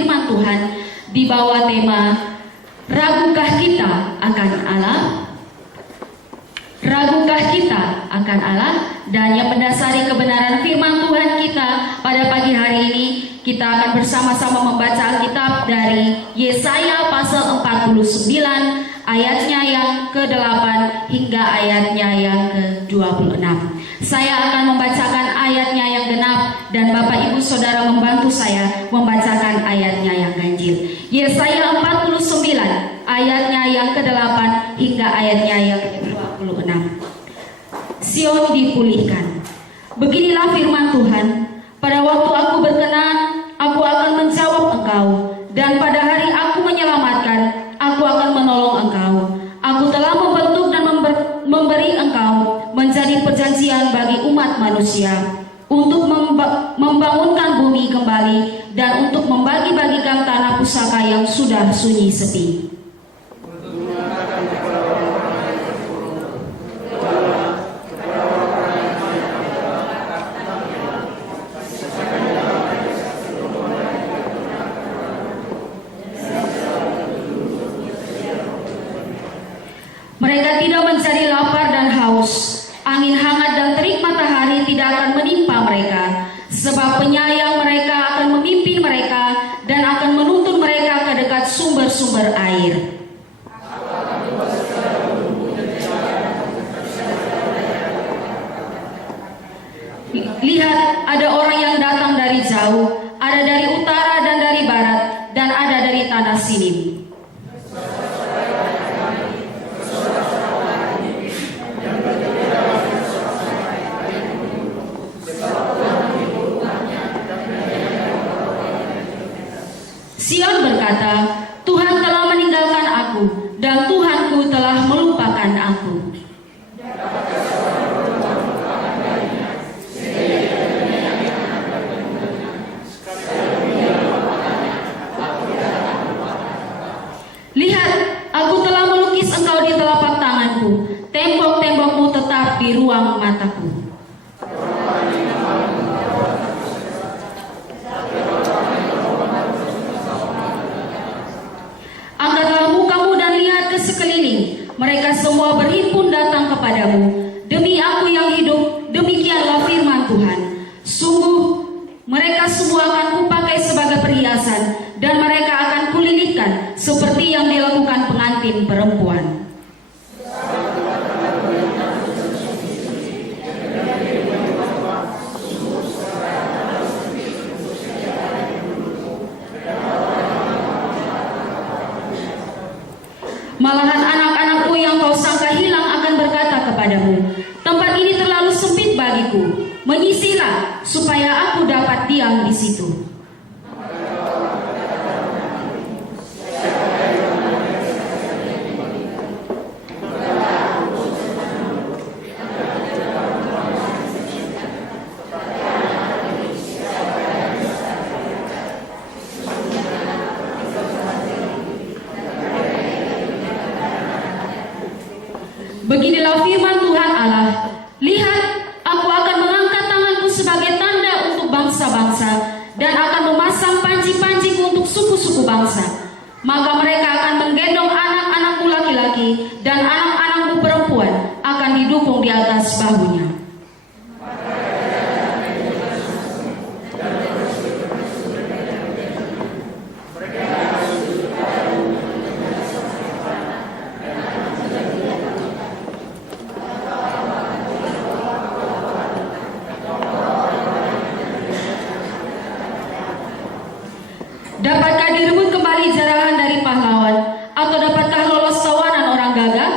firman Tuhan di bawah tema Ragukah kita akan Allah? Ragukah kita akan Allah? Dan yang mendasari kebenaran firman Tuhan kita pada pagi hari ini, kita akan bersama-sama membaca Alkitab dari Yesaya pasal 49 ayatnya yang ke-8 hingga ayatnya yang ke-26. Saya akan membacakan ayatnya yang genap dan Bapak Ibu Saudara membantu saya membacakan ayatnya yang ganjil. Yesaya 49 ayatnya yang ke-8 hingga ayatnya yang ke-26. Sion dipulihkan. Beginilah firman Tuhan, pada waktu aku berkenan, aku akan menjawab engkau, dan pada hari aku menyelamatkan, aku akan menolong engkau. Aku telah membentuk dan memberi engkau menjadi perjanjian bagi umat manusia, untuk membangunkan bumi kembali dan untuk membagi-bagikan tanah pusaka yang sudah sunyi sepi. Mereka tidak menjadi lapar dan haus. Angin hangat dan terik matahari tidak akan menimpa mereka. Sebab penyayang mereka akan memimpin mereka dan akan menuntun mereka ke dekat sumber-sumber air. Lihat, ada orang yang datang dari jauh, ada dari utara dan dari barat, dan ada dari tanah Sinim. Sion berkata, Tuhan telah meninggalkan aku, dan Tuhanku telah melupakan aku. Lihat, aku telah melukis engkau di telapak tanganku, tembok-tembokmu tetap di ruang mataku. Mereka semua berhimpun datang kepadamu. Demi aku yang hidup, demikianlah firman Tuhan. Sungguh, mereka semua akan kupakai sebagai perhiasan, dan mereka akan kulilitkan seperti yang dilakukan pengantin perempuan. Malahan anak-anakmu yang kau sangka hilang akan berkata kepadamu, tempat ini terlalu sempit bagiku, menyisilah supaya aku dapat diam di situ. Beginilah firman Tuhan Allah. Lihat, aku akan mengangkat tanganku sebagai tanda untuk bangsa-bangsa, dan akan memasang panji-panjiku untuk suku-suku bangsa. Maka mereka akan menggendong anak-anakmu laki-laki, dan anak-anakmu perempuan akan didukung di atas bahunya. Dapatkah direbut kembali jarahan dari pahlawan, atau dapatkah lolos tawanan orang gagah?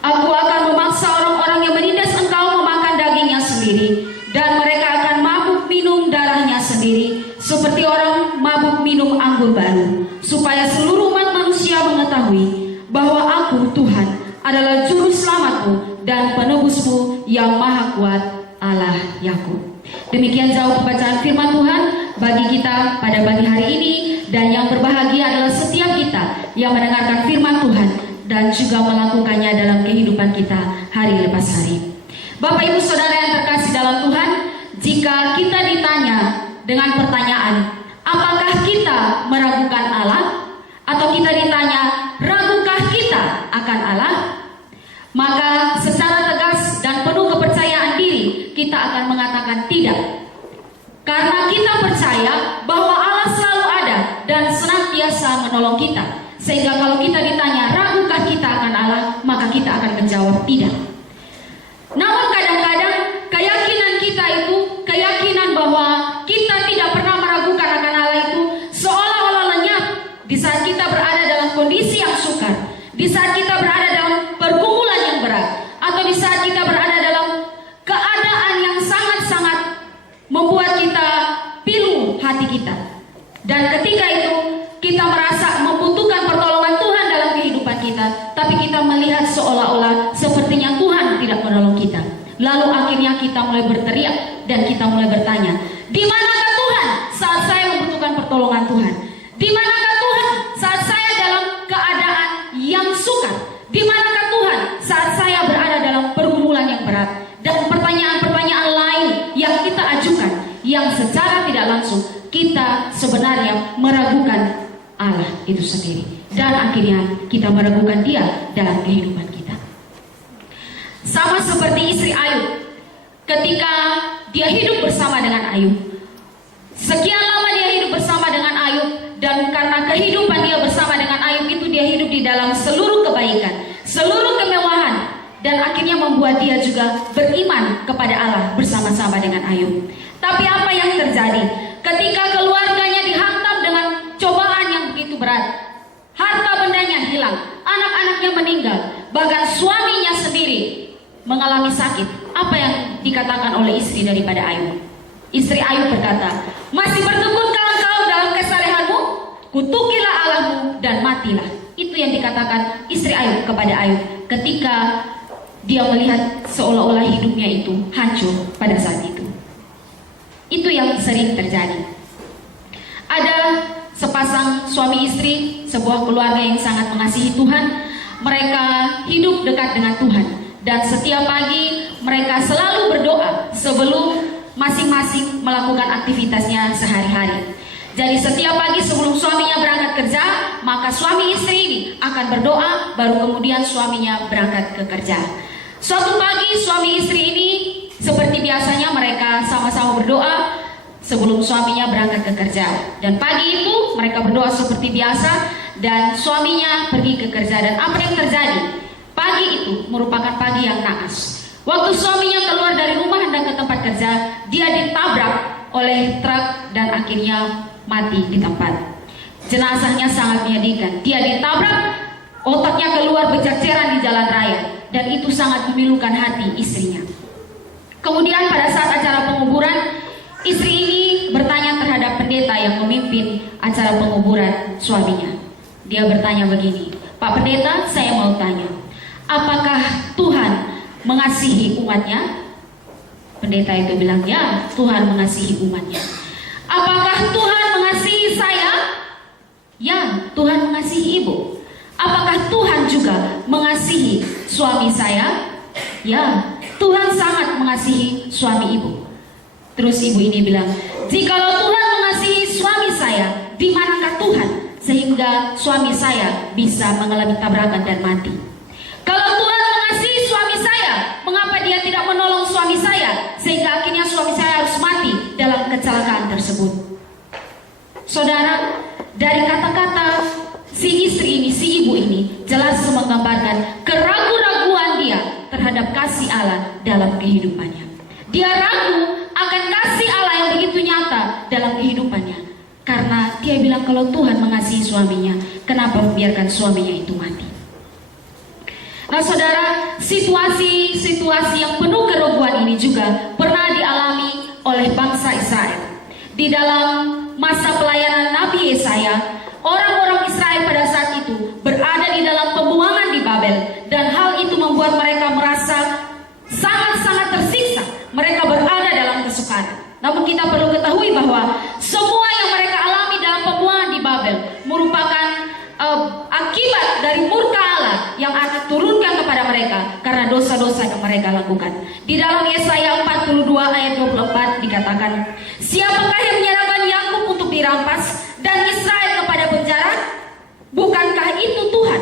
Aku akan memaksa orang-orang yang menindas engkau memakan dagingnya sendiri, dan mereka akan mabuk minum darahnya sendiri, seperti orang mabuk minum anggur baru, supaya seluruh umat manusia mengetahui bahwa aku Tuhan adalah juru selamatmu dan penebusmu yang maha kuat, Allah Yakub. Demikian jauh pembacaan firman Tuhan bagi kita pada pagi hari ini, dan kita yang mendengarkan firman Tuhan dan juga melakukannya dalam kehidupan kita hari lepas hari. Bapak Ibu Saudara yang terkasih dalam Tuhan, jika kita ditanya dengan pertanyaan, apakah kita meragukan Allah? Atau kita ditanya, ragukah kita akan Allah? Maka secara tegas dan penuh kepercayaan diri kita akan mengatakan tidak. Karena kita percaya bahwa Allah selalu ada dan senantiasa menolong kita. Sehingga kalau kita ditanya, ragukah kita akan Allah? Maka kita akan menjawab tidak. Namun kadang-kadang keyakinan kita itu, keyakinan bahwa kita tidak pernah meragukan akan Allah itu seolah-olah lenyap di saat kita berada dalam kondisi yang sukar, di saat kita berada dalam pergumulan yang berat, atau di saat kita berada dalam keadaan yang sangat-sangat membuat kita pilu hati kita. Dan ketika itu kita merasa membutuhkan pertolongan Tuhan dalam kehidupan kita, tapi kita melihat seolah-olah sepertinya Tuhan tidak menolong kita. Lalu akhirnya kita mulai berteriak dan kita mulai bertanya, di manakah Tuhan saat saya membutuhkan pertolongan Tuhan? Di manakah Tuhan saat saya dalam keadaan yang sukar? Di manakah Tuhan saat saya berada dalam pergumulan yang berat? Dan pertanyaan-pertanyaan lain yang kita ajukan, yang secara tidak langsung kita sebenarnya meragukan Allah itu sendiri. Dan akhirnya kita meragukan Dia dalam kehidupan kita. Sama seperti istri Ayub, ketika dia hidup bersama dengan Ayub. Sekian lama dia hidup bersama dengan Ayub, dan karena kehidupan dia bersama dengan Ayub itu dia hidup di dalam seluruh kebaikan, seluruh kemewahan, dan akhirnya membuat dia juga beriman kepada Allah bersama-sama dengan Ayub. Tapi apa yang terjadi ketika keluarganya dihantam dengan cobaan yang begitu berat? Harta bendanya hilang, anak-anaknya meninggal, bahkan suaminya sendiri mengalami sakit. Apa yang dikatakan oleh istri daripada Ayub? Istri Ayub berkata, masih bertekunkah engkau dalam kesalehanmu? Kutukilah Allahmu dan matilah. Itu yang dikatakan istri Ayub kepada Ayub ketika dia melihat seolah-olah hidupnya itu hancur pada saat itu. Itu yang sering terjadi. Ada sepasang suami istri, sebuah keluarga yang sangat mengasihi Tuhan. Mereka hidup dekat dengan Tuhan, dan setiap pagi mereka selalu berdoa sebelum masing-masing melakukan aktivitasnya sehari-hari. Jadi setiap pagi sebelum suaminya berangkat kerja, maka suami istri ini akan berdoa, baru kemudian suaminya berangkat ke kerja. Suatu pagi suami istri ini seperti biasanya mereka sama-sama berdoa sebelum suaminya berangkat ke kerja. Dan pagi itu mereka berdoa seperti biasa dan suaminya pergi ke kerja. Dan apa yang terjadi? Pagi itu merupakan pagi yang naas. Waktu suaminya keluar dari rumah hendak ke tempat kerja, dia ditabrak oleh truk dan akhirnya mati di tempat. Jenazahnya sangat menyedihkan. Dia ditabrak, otaknya keluar berceceran di jalan raya, dan itu sangat memilukan hati istrinya. Kemudian pada saat acara penguburan, istri ini bertanya terhadap pendeta yang memimpin acara penguburan suaminya. Dia bertanya begini, Pak Pendeta, saya mau tanya, apakah Tuhan mengasihi umatnya? Pendeta itu bilang, ya, Tuhan mengasihi umatnya. Apakah Tuhan mengasihi saya? Ya, Tuhan mengasihi ibu. Apakah Tuhan juga mengasihi suami saya? Ya, Tuhan sangat mengasihi suami ibu. Terus ibu ini bilang, jikalau Tuhan mengasihi suami saya, di manakah Tuhan sehingga suami saya bisa mengalami tabrakan dan mati? Kalau Tuhan mengasihi suami saya, mengapa Dia tidak menolong suami saya sehingga akhirnya suami saya harus mati dalam kecelakaan tersebut? Saudara, dari kata-kata si istri ini, si ibu ini jelas menggambarkan keraguan-raguan dia terhadap kasih Allah dalam kehidupannya. Dia ragu akan kasih Allah yang begitu nyata dalam kehidupannya, karena dia bilang kalau Tuhan mengasihi suaminya, kenapa membiarkan suaminya itu mati? Nah saudara, situasi yang penuh kerugian ini juga pernah dialami oleh bangsa Israel. Di dalam masa pelayanan Nabi Yesaya, orang-orang Israel pada saat itu berada di dalam pembuangan di Babel, dan hal itu membuat mereka merasa sangat-sangat tersiksa. Mereka berada dalam kesukaran. Namun kita perlu ketahui bahwa semua yang mereka alami dalam pembuangan di Babel merupakan mereka karena dosa-dosa yang mereka lakukan. Di dalam Yesaya 42 ayat 24 dikatakan, siapakah yang menyerahkan Yakub untuk dirampas dan Israel kepada penjara? Bukankah itu Tuhan?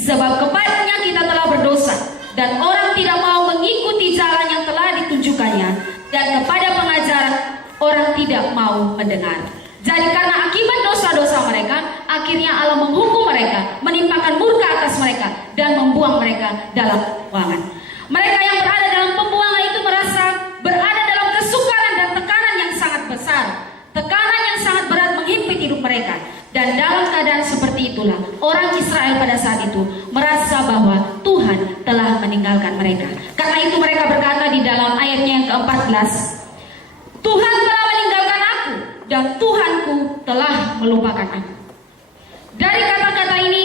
Sebab kepadanya kita telah berdosa, dan orang tidak mau mengikuti jalan yang telah ditunjukkannya, dan kepada pengajaran orang tidak mau mendengar. Jadi karena akibat dosa-dosa mereka, akhirnya Allah menghukum mereka, menimpakan murka atas mereka, dan membuang mereka dalam pembuangan. Mereka yang berada dalam pembuangan itu merasa berada dalam kesukaran dan tekanan yang sangat besar. Tekanan yang sangat berat menghimpit hidup mereka. Dan dalam keadaan seperti itulah orang Israel pada saat itu merasa bahwa Tuhan telah meninggalkan mereka. Karena itu mereka berkata di dalam ayatnya yang ke-14, Tuhan telah meninggalkan aku dan Tuhanku telah melupakan aku. Dari kata-kata ini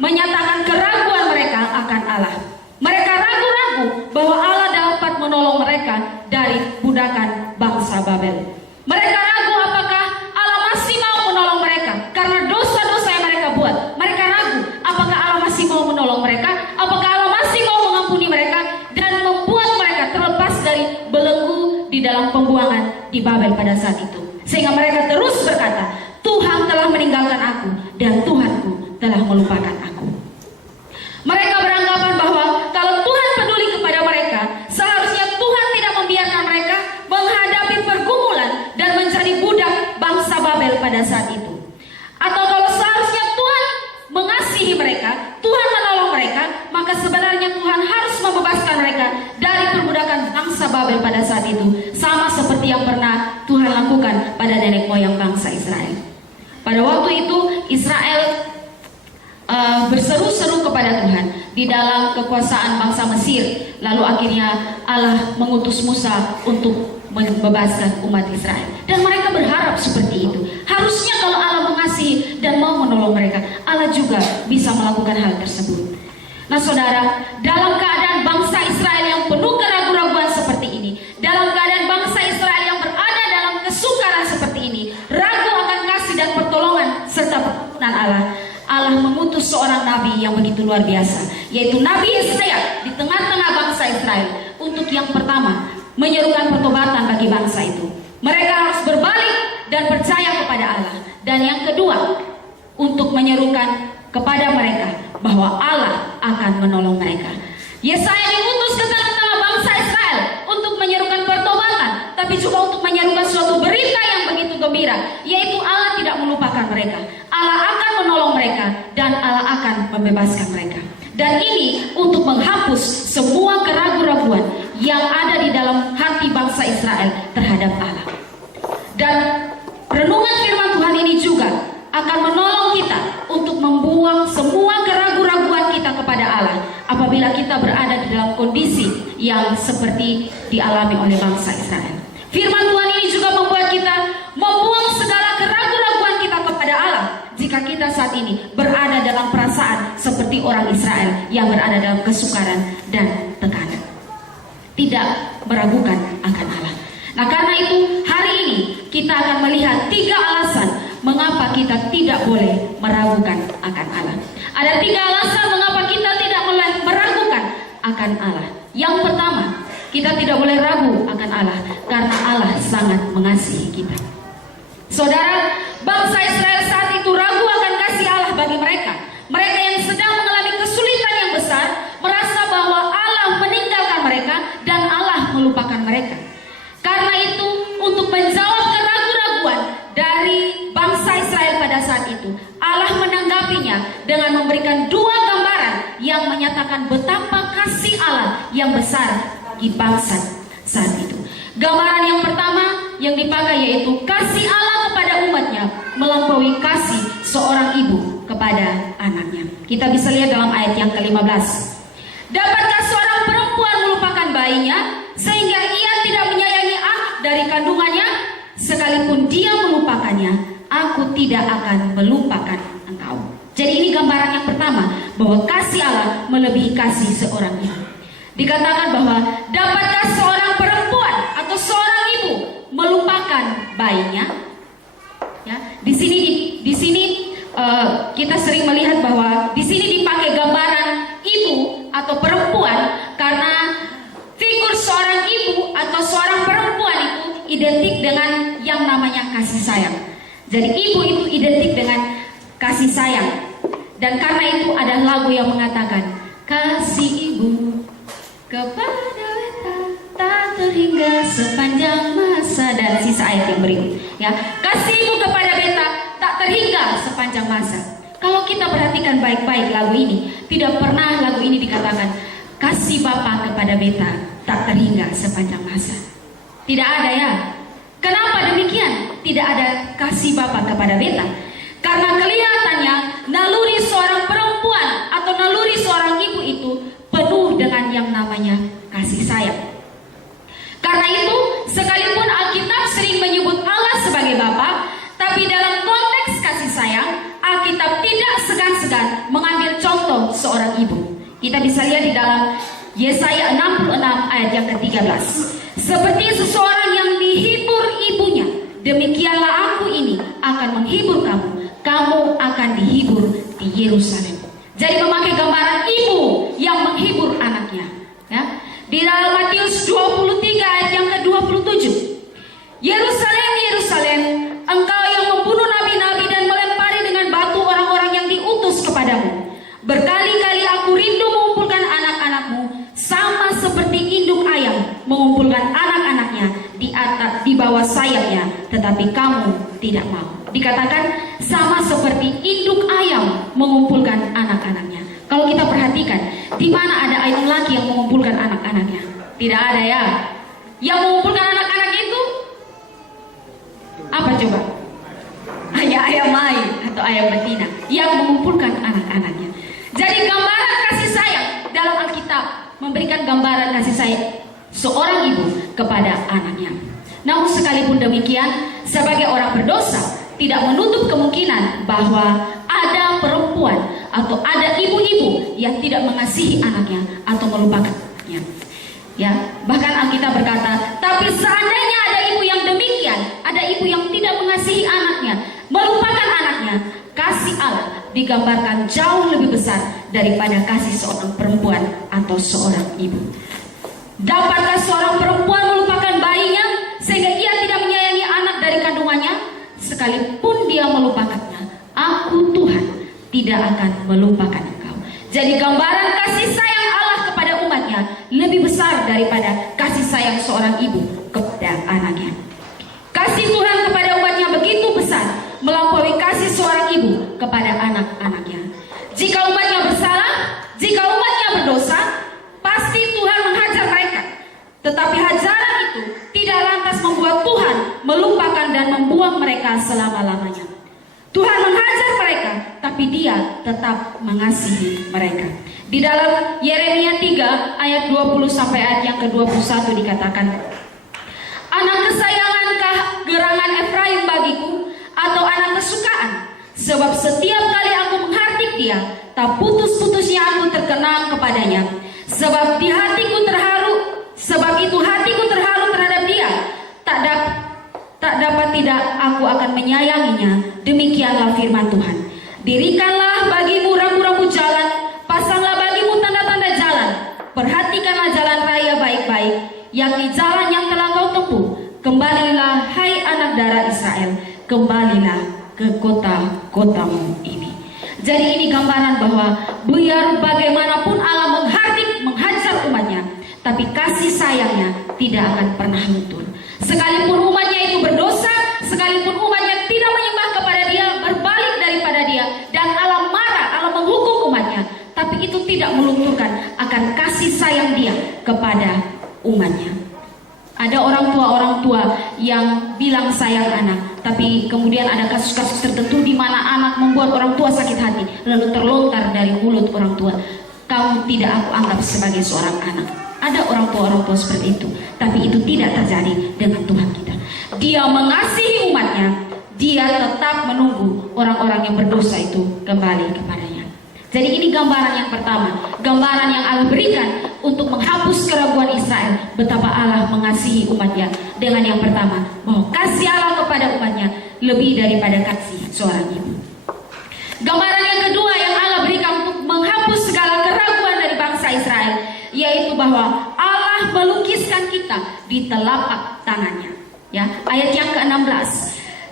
menyatakan keraguan mereka akan Allah. Mereka ragu-ragu bahwa Allah dapat menolong mereka dari budakan bangsa Babel. Mereka ragu apakah Allah masih mau menolong mereka karena dosa-dosa yang mereka buat. Mereka ragu apakah Allah masih mau menolong mereka, apakah Allah masih mau mengampuni mereka dan membuat mereka terlepas dari belenggu di dalam pembuangan di Babel pada saat itu. Sehingga mereka terus berkata, Tuhan telah meninggalkan aku dan Tuhanku telah melupakan aku. Mereka beranggapan bahwa kalau Tuhan peduli kepada mereka, seharusnya Tuhan tidak membiarkan mereka menghadapi pergumulan dan menjadi budak bangsa Babel pada saat itu. Atau kalau seharusnya Tuhan mengasihi mereka, Tuhan menolong mereka, maka sebenarnya Tuhan harus membebaskan mereka dari perbudakan bangsa Babel pada saat itu, sama seperti yang pernah Tuhan lakukan pada nenek moyang bangsa Israel. Pada waktu itu Israel berseru-seru kepada Tuhan di dalam kekuasaan bangsa Mesir. Lalu akhirnya Allah mengutus Musa untuk membebaskan umat Israel. Dan mereka berharap seperti itu. Harusnya kalau Allah mengasihi dan mau menolong mereka, Allah juga bisa melakukan hal tersebut. Nah saudara, dalam keadaan bangsa Israel yang penuh keraguan-raguan seperti ini, dalam keadaan bangsa Israel yang berada dalam kesukaran seperti ini, ragu akan kasih dan pertolongan serta perkenan Allah, Allah mengutus seorang nabi yang begitu luar biasa, yaitu Nabi Yesaya di tengah-tengah bangsa Israel untuk yang pertama menyerukan pertobatan bagi bangsa itu. Mereka harus berbalik dan percaya kepada Allah. Dan yang kedua, untuk menyerukan kepada mereka bahwa Allah akan menolong mereka. Yesaya diutus ke tengah-tengah bangsa Israel untuk menyerukan pertobatan, tapi juga untuk menyerukan suatu berita yang begitu gembira, yaitu Allah tidak melupakan mereka. Allah akan menolong mereka dan Allah akan membebaskan mereka. Dan ini untuk menghapus semua keraguan-raguan yang ada di dalam hati bangsa Israel terhadap Allah. Dan renungan firman Tuhan ini juga akan menolong kita untuk membuang semua keraguan-raguan kita kepada Allah apabila kita berada di dalam kondisi yang seperti dialami oleh bangsa Israel. Firman Tuhan ini juga membuat kita membuang segala keraguan-raguan kita kepada Allah jika kita saat ini berada dalam perasaan seperti orang Israel yang berada dalam kesukaran dan tekanan. Tidak meragukan akan Allah. Nah karena itu hari ini kita akan melihat 3 alasan mengapa kita tidak boleh meragukan akan Allah. Ada 3 alasan mengapa kita tidak boleh meragukan akan Allah. Yang pertama, kita tidak boleh ragu akan Allah karena Allah sangat mengasihi kita. Saudara, bangsa Israel saat itu ragu akan kasih Allah bagi mereka. Mereka yang sedang mengalami kesulitan yang besar merasa bahwa Allah meninggalkan mereka dan Allah melupakan mereka. Karena itu, untuk menjawab keraguan-raguan dari bangsa Israel pada saat itu, Allah menanggapinya dengan memberikan 2 gambaran yang menyatakan betapa kasih Allah yang besar bagi bangsa saat itu. Gambaran yang pertama yang dipakai yaitu kasih Allah kepada umatnya melampaui kasih seorang ibu kepada anaknya. Kita bisa lihat dalam ayat yang ke-15. Dapatkah seorang perempuan melupakan bayinya sehingga ia tidak menyayangi anak dari kandungannya? Sekalipun dia melupakannya, aku tidak akan melupakan engkau. Jadi ini gambaran yang pertama, bahwa kasih Allah melebihi kasih seorang ibu. Dikatakan bahwa dapatkah seorang perempuan atau seorang ibu melupakan bayinya? Ya, di sini kita sering melihat bahwa di sini dipakai gambaran ibu atau perempuan, karena figur seorang ibu atau seorang perempuan itu identik dengan yang namanya kasih sayang. Jadi ibu itu identik dengan kasih sayang. Dan karena itu ada lagu yang mengatakan, kasih ibu kepada beta tak terhingga sepanjang masa, dan sisa ayat yang berikut. Ya, kasih ibu kepada beta tak terhingga sepanjang masa. Kalau kita perhatikan baik-baik lagu ini, tidak pernah lagu ini dikatakan kasih Bapa kepada beta tak terhingga sepanjang masa. Tidak ada ya. Kenapa demikian? Tidak ada kasih Bapa kepada beta. Karena kelihatannya naluri seorang perempuan atau naluri seorang ibu itu penuh dengan yang namanya kasih sayang. Karena itu, sekalipun Alkitab sering menyebut Allah sebagai Bapa, tapi dalam konteks kasih sayang, Alkitab tidak segan-segan mengambil contoh seorang ibu. Kita bisa lihat di dalam Yesaya 66 ayat yang ke-13. Seperti seseorang yang dihibur ibunya, demikianlah aku ini akan menghibur kamu. Kamu akan dihibur di Yerusalem. Jadi memakai gambaran ibu yang menghibur anaknya. Ya. Di dalam Matius 23 ayat yang ke-27. Yerusalem, Yerusalem, engkau yang membunuh nabi-nabi dan melempari dengan batu orang-orang yang diutus kepadamu. Berkali-kali aku rindu mengumpulkan anak-anakmu, sama seperti induk ayam mengumpulkan anak-anaknya di bawah sayapnya, tetapi kamu tidak mau. Dikatakan sama seperti induk ayam mengumpulkan anak-anaknya. Kalau kita perhatikan, di mana ada ayam laki yang mengumpulkan anak-anaknya? Tidak ada ya. Yang mengumpulkan anak-anak itu apa coba? Hanya ayam lain atau ayam betina yang mengumpulkan anak-anaknya. Jadi gambaran kasih sayang dalam Alkitab memberikan gambaran kasih sayang seorang ibu kepada anaknya. Namun sekalipun demikian, sebagai orang berdosa tidak menutup kemungkinan bahwa ada perempuan atau ada ibu-ibu yang tidak mengasihi anaknya atau melupakan anaknya. Ya, bahkan Alkitab berkata, tapi seandainya ada ibu yang demikian, ada ibu yang tidak mengasihi anaknya, melupakan anaknya, kasih Allah digambarkan jauh lebih besar daripada kasih seorang perempuan atau seorang ibu. Dapatkah seorang perempuan melupakan bayinya sehingga ia tidak menyayangi anak dari kandungannya? Sekalipun dia melupakannya, aku Tuhan tidak akan melupakan engkau. Jadi gambaran kasih sayang Allah kepada umatnya lebih besar daripada kasih sayang seorang ibu kepada anaknya. Kasih Tuhan kepada umatnya begitu besar, melampaui kasih seorang ibu kepada anak-anaknya. Jika umatnya bersalah, jika umatnya berdosa, pasti Tuhan menghajar mereka. Tetapi hajaran itu tidak lantas membuat Tuhan melupakan dan membuang mereka selama-lamanya. Tuhan menghajar mereka, tapi Dia tetap mengasihi mereka. Di dalam Yeremia 3 ayat 20 sampai ayat yang ke-21 dikatakan, anak kesayangankah gerangan Efraim bagiku, atau anak kesukaan? Sebab setiap kali aku menghardik dia, tak putus-putusnya aku terkenang kepadanya. Sebab di hatiku terharu, sebab itu hatiku terharu terhadap dia. Tak dapat tidak aku akan menyayanginya. Demikianlah firman Tuhan. Dirikanlah bagimu rambu-rambu jalan, pasanglah bagimu tanda-tanda jalan. Perhatikanlah jalan raya baik-baik, yakni jalan yang telah kau tempuh. Kembalilah hai anak darah Israel, kembalilah ke kota-kotamu ini. Jadi ini gambaran bahwa biar bagaimanapun Allah menghajar umatnya, tapi kasih sayangnya tidak akan pernah luntur. Sekalipun umatnya itu berdosa, sekalipun umatnya tidak menyembah kepada dia, berbalik daripada dia, dan Allah marah, Allah menghukum umatnya, tapi itu tidak melunturkan akan kasih sayang dia kepada umatnya. Ada orang tua yang bilang sayang anak, tapi kemudian ada kasus-kasus tertentu di mana anak membuat orang tua sakit hati, lalu terlontar dari mulut orang tua, kamu tidak aku anggap sebagai seorang anak. Ada orang tua seperti itu, tapi itu tidak terjadi dengan Tuhan kita. Dia mengasihi umatnya, dia tetap menunggu orang-orang yang berdosa itu kembali kepadanya. Jadi ini gambaran yang pertama, gambaran yang Allah berikan untuk menghapus keraguan Israel, betapa Allah mengasihi umatnya dengan yang pertama, bahwa kasih Allah kepada umatnya lebih daripada kasih seorang ibu. Gambaran yang kedua yang Allah berikan untuk menghapus segala keraguan dari bangsa Israel bahwa Allah melukiskan kita di telapak tangannya. Ya, ayat yang ke-16.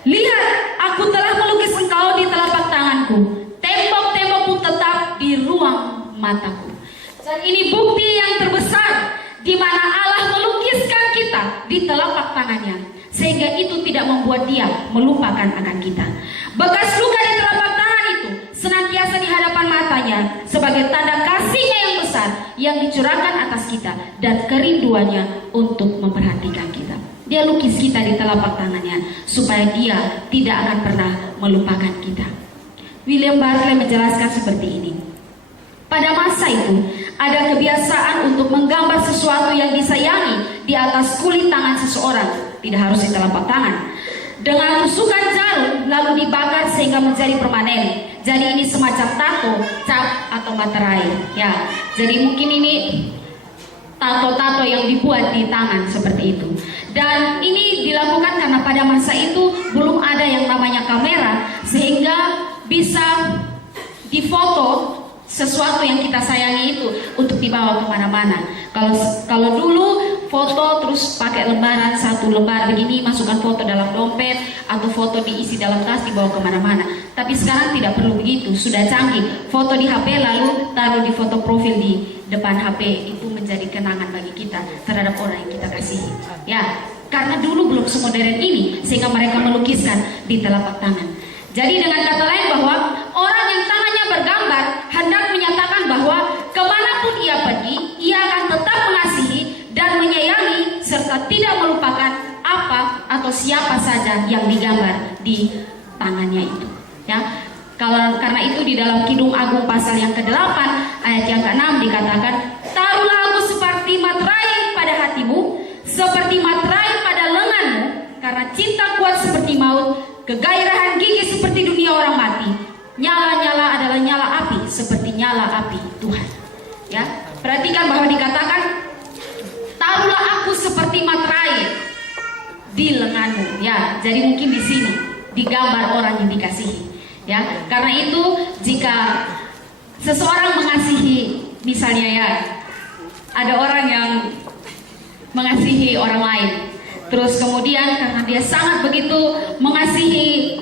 Lihat, aku telah melukis engkau di telapak tanganku. Tembok-tembokmu tetap di ruang mataku. Dan ini bukti yang terbesar di mana Allah melukiskan kita di telapak tangannya, sehingga itu tidak membuat dia melupakan akan kita. Bekas luka di telapak tangan itu senantiasa di hadapan matanya sebagai tanda kasihnya yang besar yang dicurahkan atas kita dan kerinduannya untuk memperhatikan kita. Dia lukis kita di telapak tangannya supaya dia tidak akan pernah melupakan kita. William Barclay menjelaskan seperti ini. Pada masa itu ada kebiasaan untuk menggambar sesuatu yang disayangi di atas kulit tangan seseorang, tidak harus di telapak tangan, dengan tusukan jarum lalu dibakar sehingga menjadi permanen. Jadi ini semacam tato, cap atau materai. Ya, jadi mungkin ini tato-tato yang dibuat di tangan seperti itu. Dan ini dilakukan karena pada masa itu belum ada yang namanya kamera, sehingga bisa difoto sesuatu yang kita sayangi itu untuk dibawa kemana-mana. Kalau dulu foto terus pakai lembaran, satu lembar begini, masukkan foto dalam dompet atau foto diisi dalam tas dibawa kemana-mana. Tapi sekarang tidak perlu begitu, sudah canggih. Foto di HP lalu taruh di foto profil di depan HP, itu menjadi kenangan bagi kita terhadap orang yang kita kasihi. Ya, karena dulu belum semodern ini sehingga mereka melukiskan di telapak tangan. Jadi dengan kata lain bahwa orang yang tangannya bergambar hendak menyatakan bahwa kemanapun ia pergi, ia akan tetap mengasihi dan menyayangi serta tidak melupakan apa atau siapa saja yang digambar di tangannya itu. Ya, karena itu di dalam Kidung Agung pasal yang ke-8 ayat yang ke-6 dikatakan, taruhlah aku seperti materai pada hatimu, seperti materai pada lenganmu, karena cinta kuat seperti maut, kegairahan gigi seperti dunia orang mati. Nyala-nyala adalah nyala api seperti nyala api Tuhan. Ya, perhatikan bahwa dikatakan taruhlah aku seperti materai di lenganmu. Ya, jadi mungkin di sini digambar orang yang dikasihi. Ya, karena itu jika seseorang mengasihi, misalnya ya, ada orang yang mengasihi orang lain, terus kemudian karena dia sangat begitu mengasihi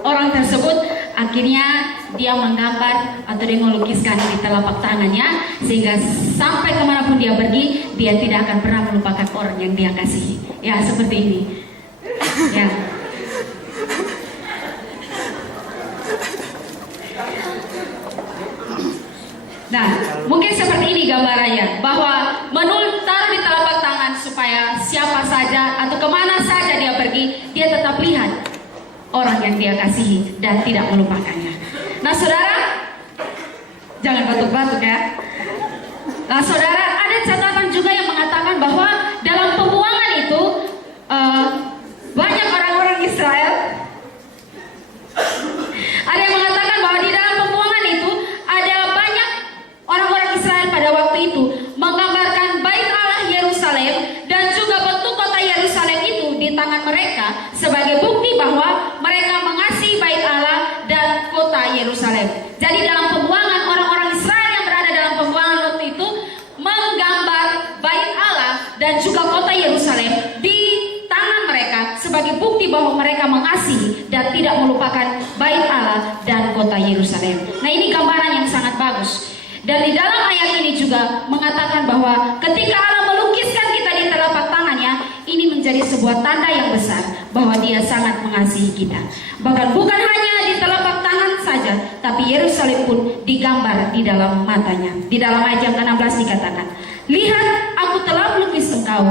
orang tersebut, akhirnya dia menggambar atau dia melukiskan di telapak tangannya, sehingga sampai kemanapun dia pergi, dia tidak akan pernah melupakan orang yang dia kasihi. Ya, seperti ini. Ya. Nah, mungkin seperti ini gambarannya, bahwa taruh di telapak tangan supaya siapa saja atau kemana saja dia pergi, dia tetap lihat orang yang dia kasihi dan tidak melupakannya. Nah, saudara, jangan batuk-batuk ya. Nah, saudara, ada catatan juga yang mengatakan bahwa dalam pembuangan itu banyak orang-orang Israel. Ada yang mengatakan bahwa di dalam pembuangan itu ada banyak orang-orang Israel pada waktu itu menggambarkan bait Allah Yerusalem dan juga bentuk kota Yerusalem itu di tangan mereka sebagai bukti bahwa mereka mengasihi bait Allah dan kota Yerusalem. Jadi dalam pembuangan, orang-orang Israel yang berada dalam pembuangan waktu itu menggambar bait Allah dan juga kota Yerusalem di tangan mereka sebagai bukti bahwa mereka mengasihi dan tidak melupakan bait Allah dan kota Yerusalem. Nah, ini gambaran yang sangat bagus. Dan di dalam ayat ini juga mengatakan bahwa ketika Allah melukiskan kita di telapak tangannya, ini menjadi sebuah tanda yang besar bahwa dia sangat mengasihi kita. Bahkan bukan hanya di telapak tangan saja, tapi Yerusalem pun digambar di dalam matanya. Di dalam ayat yang ke-16 dikatakan, lihat, aku telah melukis engkau.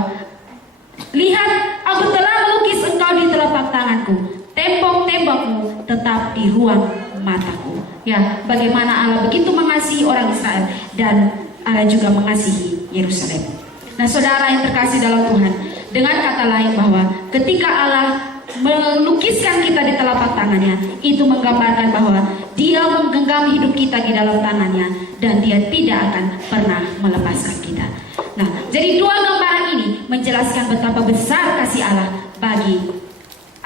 Lihat, aku telah melukis engkau di telapak tanganku. Tembok-tembokmu tetap di ruang mataku. Ya, bagaimana Allah begitu mengasihi orang Israel dan Allah juga mengasihi Yerusalem. Nah, saudara yang terkasih dalam Tuhan, dengan kata lain bahwa ketika Allah melukiskan kita di telapak tangannya, itu menggambarkan bahwa dia menggenggam hidup kita di dalam tangannya dan dia tidak akan pernah melepaskan kita. Nah, jadi dua gambaran ini menjelaskan betapa besar kasih Allah bagi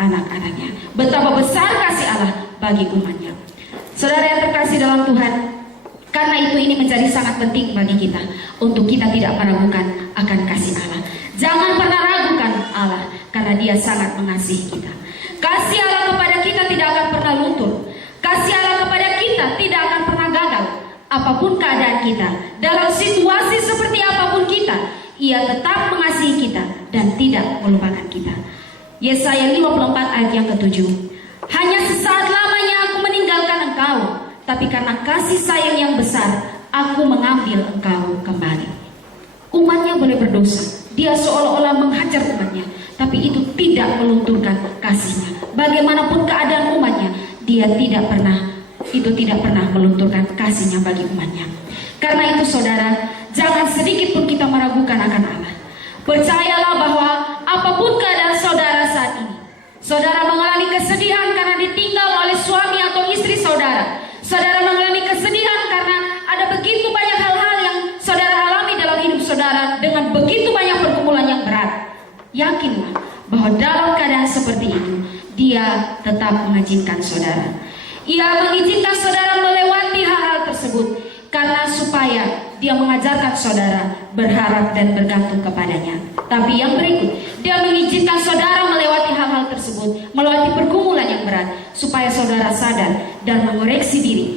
anak-anaknya, betapa besar kasih Allah bagi umatnya. Saudara yang terkasih dalam Tuhan, Karena itu ini menjadi sangat penting bagi kita untuk kita tidak meragukan akan kasih Allah. Jangan pernah ragukan Allah karena Dia sangat mengasihi kita. Kasih Allah kepada kita tidak akan pernah luntur. Kasih Allah kepada kita tidak akan pernah gagal. Apapun keadaan kita, dalam situasi seperti apapun kita, Ia tetap mengasihi kita dan tidak melupakan kita. Yesaya 54 ayat yang ke-7. Hanya sesaat lamanya aku meninggalkan engkau, tapi karena kasih sayang yang besar, aku mengambil engkau kembali. Umatnya boleh berdosa, dia seolah-olah menghajar umatnya, tapi itu tidak melunturkan kasihnya. Bagaimanapun keadaan umatnya, dia tidak pernah melunturkan kasihnya bagi umatnya. Karena itu saudara, jangan sedikit pun kita meragukan akan Allah. Percayalah bahwa apapun keadaan saudara saat ini, saudara mengalami kesedihan karena ditinggal oleh suami atau istri saudara. Saudara mengalami kesedihan karena ada begitu banyak hal-hal yang saudara alami dalam hidup saudara dengan begitu banyak pergumulan yang berat. Yakinlah bahwa dalam keadaan seperti itu, Dia tetap mengizinkan saudara. Ia mengizinkan saudara melewati hal-hal tersebut karena supaya Dia mengajarkan saudara berharap dan bergantung kepadanya. Tapi yang berikut, Dia mengizinkan saudara melewati hal-hal tersebut, melewati pergumulan yang berat, supaya saudara sadar dan mengoreksi diri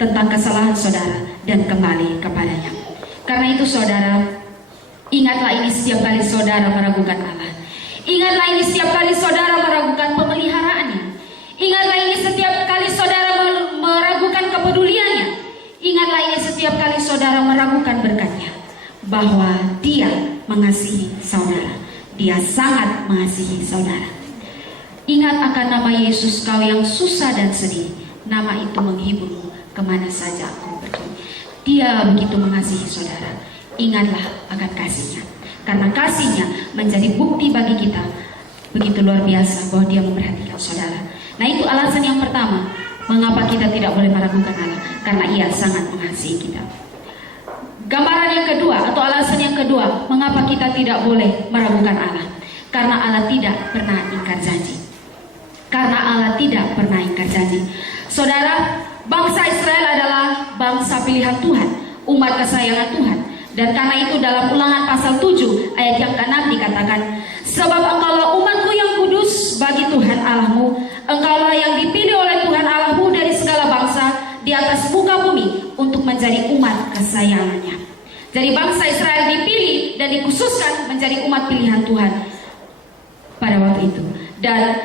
tentang kesalahan saudara dan kembali kepadanya. Karena itu saudara, ingatlah ini setiap kali saudara meragukan Allah. Ingatlah ini setiap kali saudara meragukan pemeliharaannya. Ingatlah ini setiap kali saudara meragukan kepeduliannya. Ingatlah ini setiap kali saudara meragukan berkatnya, bahwa Dia mengasihi saudara. Dia sangat mengasihi saudara. Ingat akan nama Yesus, kau yang susah dan sedih. Nama itu menghiburmu kemana saja kau pergi. Dia begitu mengasihi saudara. Ingatlah akan kasihnya, karena kasihnya menjadi bukti bagi kita begitu luar biasa bahwa Dia memperhatikan saudara. Nah, itu alasan yang pertama, mengapa kita tidak boleh meragukan Allah, karena Ia sangat mengasihi kita. Gambaran yang kedua atau alasan yang kedua, mengapa kita tidak boleh meragukan Allah, karena Allah tidak pernah ingkar janji. Karena Allah tidak pernah ingkar janji. Saudara, bangsa Israel adalah bangsa pilihan Tuhan, umat kesayangan Tuhan. Dan karena itu dalam Ulangan pasal 7 ayat yang ke-6 dikatakan, sebab engkaulah umatku yang kudus bagi Tuhan Allahmu, engkaulah yang dipilih oleh Tuhan Allahmu dari segala bangsa di atas muka bumi untuk menjadi umat kesayangannya. Jadi bangsa Israel dipilih dan dikhususkan menjadi umat pilihan Tuhan pada waktu itu. Dan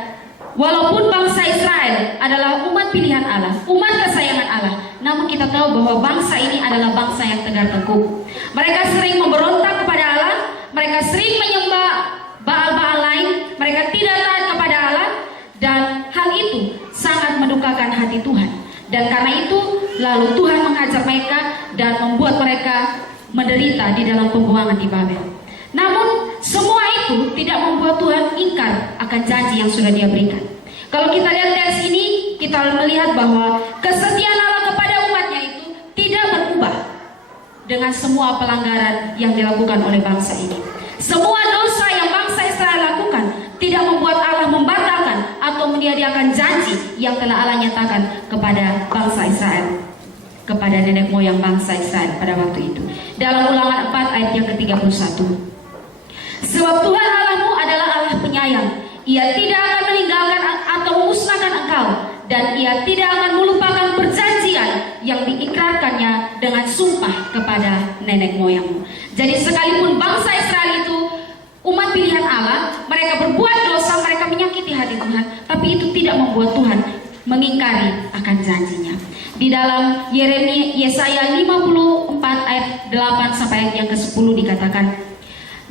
walaupun bangsa Israel adalah umat pilihan Allah, umat kesayangan Allah, namun kita tahu bahwa bangsa ini adalah bangsa yang tegar tengkuk. Mereka sering memberontak kepada Allah, mereka sering menyembah baal-baal lain, mereka tidak taat kepada Allah, dan hal itu sangat mendukakan hati Tuhan. Dan karena itu lalu Tuhan mengajar mereka dan membuat mereka menderita di dalam pembuangan di Babel. Namun semua itu tidak membuat Tuhan ingkar akan janji yang sudah Dia berikan. Kalau kita lihat teks ini, kita melihat bahwa kesetiaan Allah kepada umatnya itu tidak berubah dengan semua pelanggaran yang dilakukan oleh bangsa ini. Semua dosa yang bangsa Israel lakukan tidak membuat Allah membatalkan atau meniadakan janji yang telah Allah nyatakan kepada bangsa Israel, kepada nenek moyang bangsa Israel pada waktu itu. Dalam Ulangan 4 ayat yang ke-31. Sebab Tuhan Allahmu adalah Allah penyayang. Ia tidak akan meninggalkan atau memusnahkan engkau, dan Ia tidak akan melupakan perjanjian yang diikrarkannya dengan sumpah kepada nenek moyangmu. Jadi sekalipun bangsa Israel itu umat pilihan Allah, mereka berbuat dosa, mereka menyakiti hati Tuhan, tapi itu tidak membuat Tuhan mengingkari akan janjinya. Di dalam Yesaya 54 ayat 8 sampai ayat yang ke-10 dikatakan,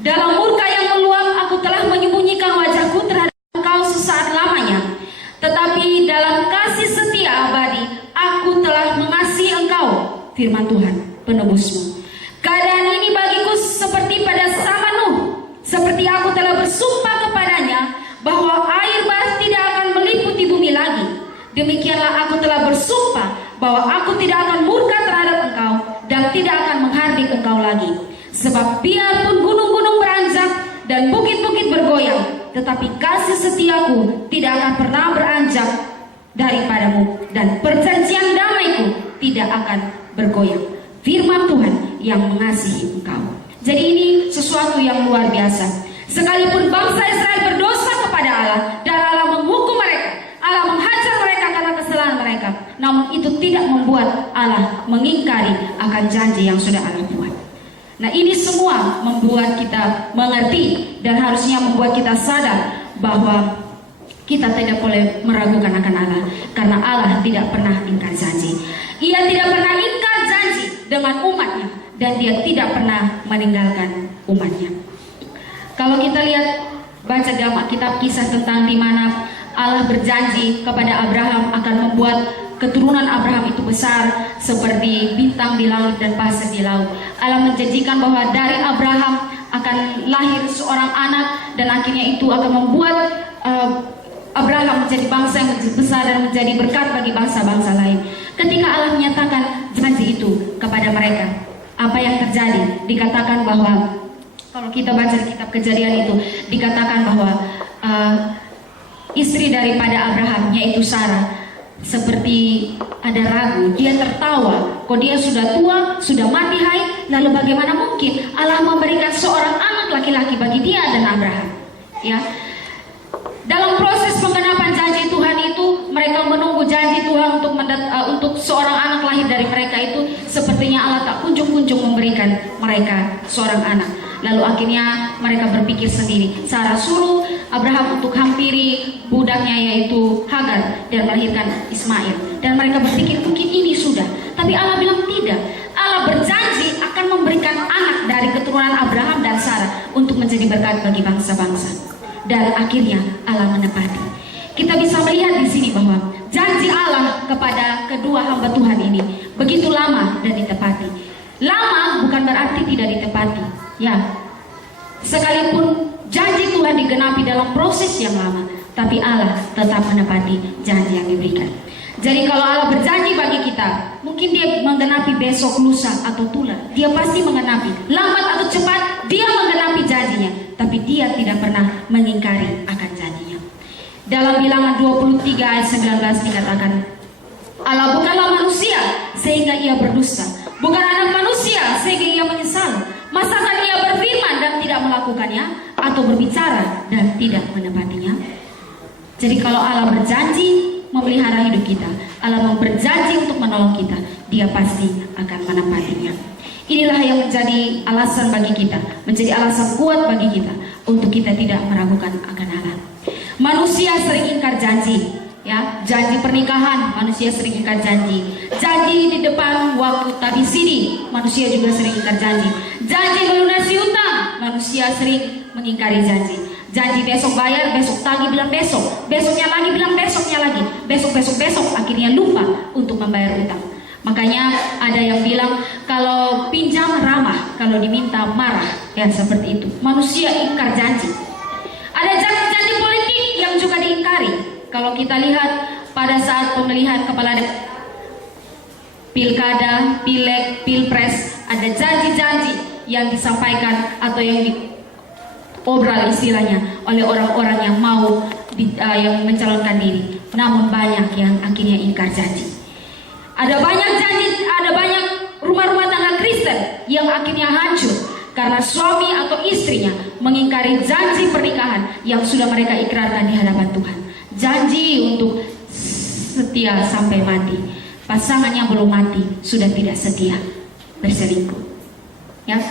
dalam murka yang meluap aku telah menyembunyikan wajahku terhadap engkau sesaat lamanya, tetapi dalam kasih setia abadi aku telah mengasihi engkau, firman Tuhan penebusmu. Keadaan ini bagiku seperti pada zaman Nuh, seperti aku telah bersumpah kepadanya bahwa air bah tidak akan meliputi bumi lagi. Demikianlah aku telah bersumpah bahwa aku tidak akan murka terhadap engkau dan tidak akan menghardik engkau lagi. Sebab biarpun gunung-gunung beranjak dan bukit-bukit bergoyang, tetapi kasih setiaku tidak akan pernah beranjak daripadamu, dan perjanjian damaiku tidak akan bergoyang. Firman Tuhan yang mengasihi engkau. Jadi ini sesuatu yang luar biasa. Sekalipun bangsa Israel berdosa kepada Allah dan Allah menghukum mereka, Allah menghajar mereka karena kesalahan mereka, namun itu tidak membuat Allah mengingkari akan janji yang sudah Allah buat. Nah, ini semua membuat kita mengerti dan harusnya membuat kita sadar bahwa kita tidak boleh meragukan akan Allah, karena Allah tidak pernah ingkar janji. Ia tidak pernah ingkar janji dengan umatnya, dan dia tidak pernah meninggalkan umatnya. Kalau kita lihat baca dalam kitab Kisah tentang di mana Allah berjanji kepada Abraham akan membuat keturunan Abraham itu besar seperti bintang di laut dan pasir di laut. Allah menjanjikan bahwa dari Abraham akan lahir seorang anak, dan akhirnya itu akan membuat Abraham menjadi bangsa yang besar dan menjadi berkat bagi bangsa-bangsa lain. Ketika Allah menyatakan janji itu kepada mereka, apa yang terjadi? Dikatakan bahwa kalau kita baca di kitab Kejadian itu dikatakan bahwa istri daripada Abraham, yaitu Sarah, seperti ada ragu. Dia tertawa, kok dia sudah tua, sudah mati hai, lalu bagaimana mungkin Allah memberikan seorang anak laki-laki bagi dia dan Abraham? Ya, dalam proses penggenapan janji Tuhan itu, mereka menunggu janji Tuhan untuk seorang anak lahir dari mereka itu. Sepertinya Allah tak kunjung-kunjung memberikan mereka seorang anak. Lalu akhirnya mereka berpikir sendiri. Sarah suruh Abraham untuk hampiri budaknya, yaitu Hagar, dan melahirkan Ismail. Dan mereka berpikir mungkin ini sudah. Tapi Allah bilang tidak. Allah berjanji akan memberikan anak dari keturunan Abraham dan Sarah untuk menjadi berkat bagi bangsa-bangsa. Dan akhirnya Allah menepati. Kita bisa melihat di sini bahwa janji Allah kepada kedua hamba Tuhan ini begitu lama dan ditepati. Lama bukan berarti tidak ditepati. Ya, sekalipun janji Tuhan digenapi dalam proses yang lama, tapi Allah tetap menepati janji yang diberikan. Jadi kalau Allah berjanji bagi kita, mungkin dia menggenapi besok, lusa, atau tula. Dia pasti menggenapi. Lambat atau cepat, dia menggenapi janjinya. Tapi dia tidak pernah mengingkari akan janjinya. Dalam Bilangan 23 ayat 19 dikatakan, Allah bukanlah manusia sehingga ia berdusta, bukan anak manusia sehingga ia menyesal. Masakan ia berfirman dan tidak melakukannya, atau berbicara dan tidak menepatinya? Jadi kalau Allah berjanji memelihara hidup kita, Allah berjanji untuk menolong kita, dia pasti akan menepatinya. Inilah yang menjadi alasan bagi kita, menjadi alasan kuat bagi kita untuk kita tidak meragukan akan Allah. Manusia sering ingkar janji, ya, janji pernikahan manusia sering ingkar janji. Janji di depan waktu tabisidi manusia juga sering ingkar janji. Janji melunasi utang manusia sering mengingkari janji. Janji besok bayar, besok tagih bilang besok, besoknya lagi bilang besoknya lagi, besok akhirnya lupa untuk membayar utang. Makanya ada yang bilang kalau pinjam ramah, kalau diminta marah, ya seperti itu. Manusia ingkar janji. Ada janji-janji politik yang juga diingkari. Kalau kita lihat pada saat pemilihan kepala daerah, pilkada, pileg, pilpres, ada janji-janji yang disampaikan atau yang diobral istilahnya oleh orang-orang yang mau yang mencalonkan diri. Namun banyak yang akhirnya ingkar janji. Ada banyak janji, ada banyak rumah-rumah tangga Kristen yang akhirnya hancur karena suami atau istrinya mengingkari janji pernikahan yang sudah mereka ikrarkan di hadapan Tuhan. Janji untuk setia sampai mati. Pasangan yang belum mati sudah tidak setia, berselingkuh. Ya.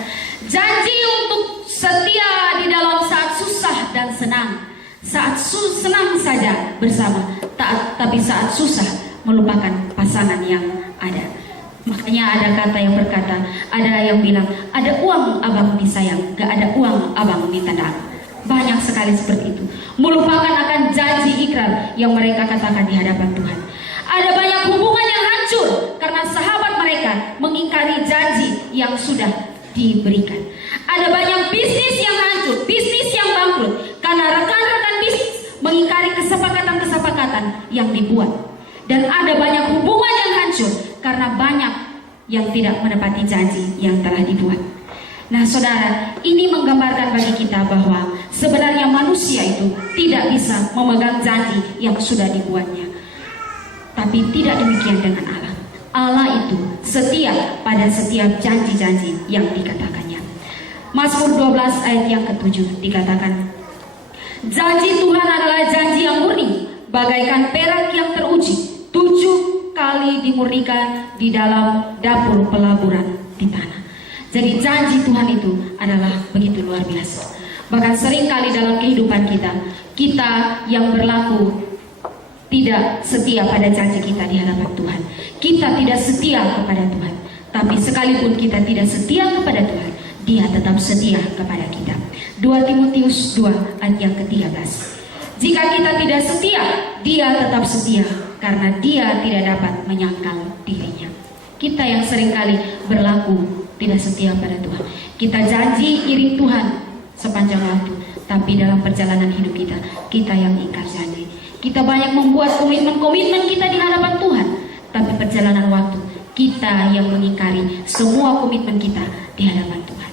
Janji untuk setia di dalam saat susah dan senang. Saat senang saja bersama, tapi saat susah melupakan pasangan yang ada. Makanya ada kata yang berkata, ada yang bilang, ada uang abang disayang, gak ada uang abang ditendang. Banyak sekali seperti itu, melupakan akan janji ikrar yang mereka katakan di hadapan Tuhan. Ada banyak hubungan yang hancur karena sahabat mereka mengingkari janji yang sudah diberikan. Ada banyak bisnis yang hancur, bisnis yang bangkrut karena rekan-rekan bisnis mengingkari kesepakatan-kesepakatan yang dibuat. Dan ada banyak hubungan yang hancur karena banyak yang tidak menepati janji yang telah dibuat. Nah saudara, ini menggambarkan bagi kita bahwa sebenarnya manusia itu tidak bisa memegang janji yang sudah dibuatnya. Tapi tidak demikian dengan Allah. Allah itu setia pada setiap janji-janji yang dikatakannya. Mazmur 12 ayat yang ke-7 dikatakan, janji Tuhan adalah janji yang murni, bagaikan perak yang teruji, 7 kali dimurnikan di dalam dapur pelaburan di tanah. Jadi janji Tuhan itu adalah begitu luar biasa. Bahkan seringkali dalam kehidupan kita yang berlaku tidak setia pada janji kita di hadapan Tuhan. Kita tidak setia kepada Tuhan. Tapi sekalipun kita tidak setia kepada Tuhan, Dia tetap setia kepada kita. 2 Timotius 2 ayat yang ke-13. Jika kita tidak setia, Dia tetap setia, karena Dia tidak dapat menyangkal dirinya. Kita yang seringkali berlaku tidak setia pada Tuhan. Kita janji iring Tuhan sepanjang waktu, tapi dalam perjalanan hidup kita yang ingkar janji. Kita banyak membuat komitmen-komitmen kita di hadapan Tuhan, tapi perjalanan waktu kita yang mengingkari semua komitmen kita di hadapan Tuhan.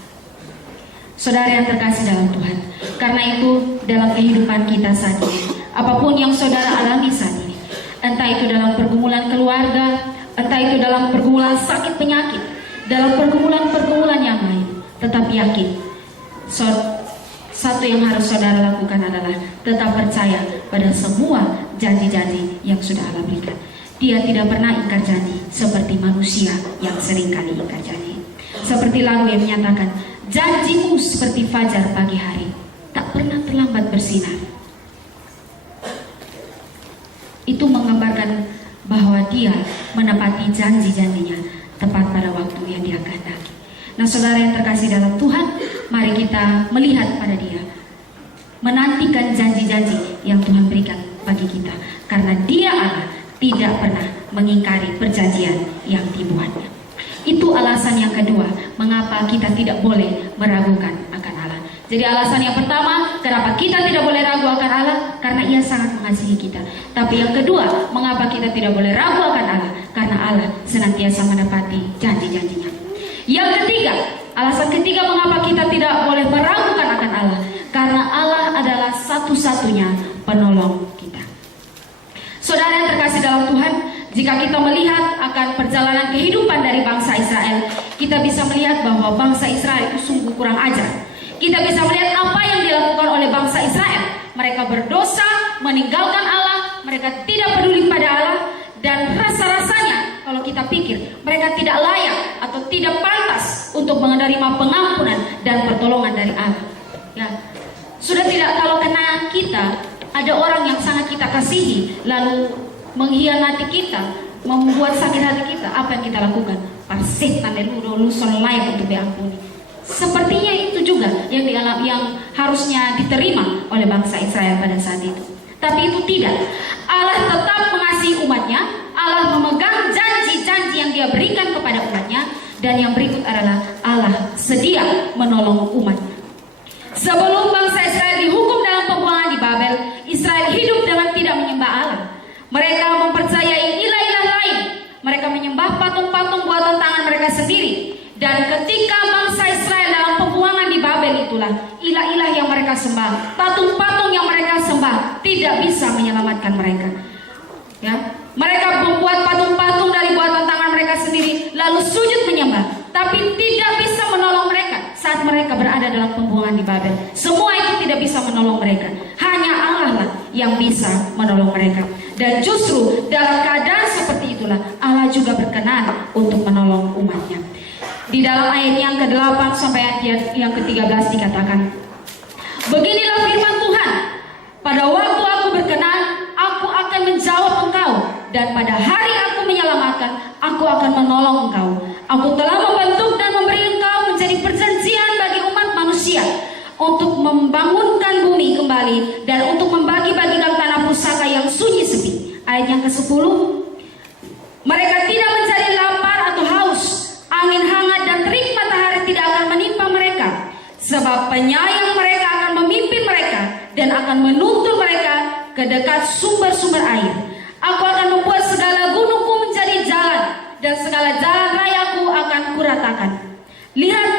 Saudara yang terkasih dalam Tuhan, karena itu dalam kehidupan kita saat ini, apapun yang saudara alami saat ini, entah itu dalam pergumulan keluarga, entah itu dalam pergumulan sakit penyakit, dalam pergumulan-pergumulan yang lain, tetap yakin. Satu yang harus saudara lakukan adalah tetap percaya pada semua janji-janji yang sudah Allah berikan. Dia tidak pernah ingkar janji seperti manusia yang seringkali ingkar janji. Seperti lagu yang menyatakan, janjimu seperti fajar pagi hari, tak pernah terlambat bersinar. Itu menggambarkan bahwa Dia menepati janji-janjinya tepat pada waktu yang Dia kehendaki. Nah, saudara yang terkasih dalam Tuhan, mari kita melihat pada Dia, menantikan janji-janji yang Tuhan berikan bagi kita, karena Dia Allah tidak pernah mengingkari perjanjian yang dibuatnya. Itu alasan yang kedua, mengapa kita tidak boleh meragukan akan Allah. Jadi alasan yang pertama, kenapa kita tidak boleh ragu akan Allah, karena Ia sangat mengasihi kita. Tapi yang kedua, mengapa kita tidak boleh ragu akan Allah, karena Allah senantiasa menepati janji-janjinya. Yang ketiga, alasan ketiga mengapa kita tidak boleh meragukan akan Allah, karena Allah adalah satu-satunya penolong kita. Saudara yang terkasih dalam Tuhan, jika kita melihat akan perjalanan kehidupan dari bangsa Israel, kita bisa melihat bahwa bangsa Israel itu sungguh kurang ajar. Kita bisa melihat apa yang dilakukan oleh bangsa Israel. Mereka berdosa, meninggalkan Allah, mereka tidak peduli pada Allah, dan rasa-rasanya kalau kita pikir mereka tidak layak atau tidak pantas untuk menerima pengampunan dan pertolongan dari Allah. Ya, sudah tidak, kalau kena kita, ada orang yang sangat kita kasihi lalu mengkhianati kita, membuat sakit hati kita, apa yang kita lakukan? Parsetan lu layak untuk diampuni. Sepertinya itu juga yang harusnya diterima oleh bangsa Israel pada saat itu. Tapi itu tidak. Allah tetap mengasihi umatnya. Allah memegang janji-janji yang Dia berikan kepada umatnya. Dan yang berikut adalah Allah sedia menolong umatnya. Sebelum bangsa Israel dihukum dalam pembuangan di Babel, Israel hidup dengan tidak menyembah Allah. Mereka mempercayai ilah-ilah lain. Mereka menyembah patung-patung buatan tangan mereka sendiri. Dan ketika bangsa Israel dalam pembuangan di Babel itulah, ilah-ilah yang mereka sembah, patung-patung yang mereka sembah tidak bisa menyelamatkan mereka. Ya, mereka membuat patung-patung dari buatan tangan mereka sendiri, lalu sujud menyembah, tapi tidak bisa menolong mereka saat mereka berada dalam pembuangan di Babel. Semua itu tidak bisa menolong mereka. Hanya Allah lah yang bisa menolong mereka. Dan justru dalam keadaan seperti itulah Allah juga berkenan untuk menolong umatnya. Di dalam ayat yang ke-8 sampai ayat yang ke-13 dikatakan, beginilah firman Tuhan, pada waktu aku berkenan, aku akan menjawab engkau, dan pada hari aku menyelamatkan, aku akan menolong engkau. Aku telah membentuk dan memberi engkau menjadi perjanjian bagi umat manusia, untuk membangunkan bumi kembali, dan untuk membagi-bagikan tanah pusaka yang sunyi sepi. Ayat yang ke-10, mereka tidak mencari lapar atau haus, angin hangat dan terik matahari tidak akan menimpa mereka, sebab penyayang mereka akan memimpin mereka dan akan menuntun mereka ke dekat sumber-sumber air. Aku akan membuat segala gunungku menjadi jalan, dan segala jalan rayaku akan kuratakan. Lihat,